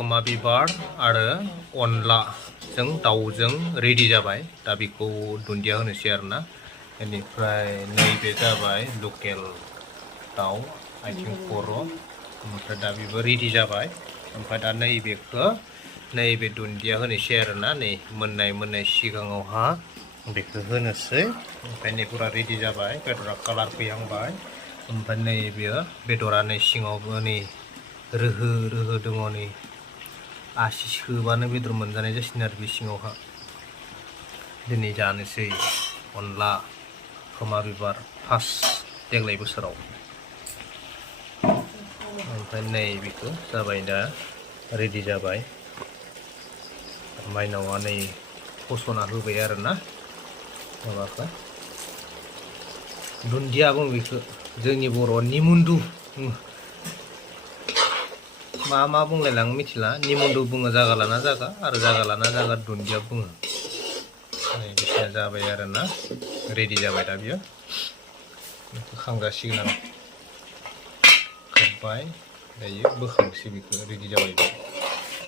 खोमा बिबार आरो अनला जों दाउजों रेडि जाबाय दा बेखौ दुन्दिया होनोसै आरोना बेनिफ्राय नैबे जाबाय लकेल दाउ आथिं खर' ओमफ्राय दा बेबो रेडि जाबाय ओमफ्राय दा नैबे दुन्दिया होनोसै आरोना नै मोननाय सिगाङावहा बेखौ होनोसै ओमफ्राय नै फुरा रेडि जाबाय बेदरा कालार फैहांबाय ओमफ्राय नैबे बेदरा नै सिङावबो नै रोहो दङ नै आसि सोबानो बेदर मोनजानाय जासिगोन आरो बे सिङावहा दिनै जानोसै अनला खोमा बिबार फार्स्ट देग्लाय बोसोराव ओमफ्राय नै बेखौ जाबाय दा रेडि जाबाय माइनावा नै फसना होबाय आरोना माबाखौ दुन्दिया बुङो बेखौ जोंनि बर'आव निमुन्दु मा बुंलायलाङो मिथिला निमुन्दु बुङो जागा लाना जागा आरो जागा लाना जागा दुन्दिया बुङो बिसिना जाबाय आरोना रेडि जाबाय दा बियो बेखौ खांजासिगोन आरो खोब्बाय दायो बोखांसै बेखौ रेडि जाबाय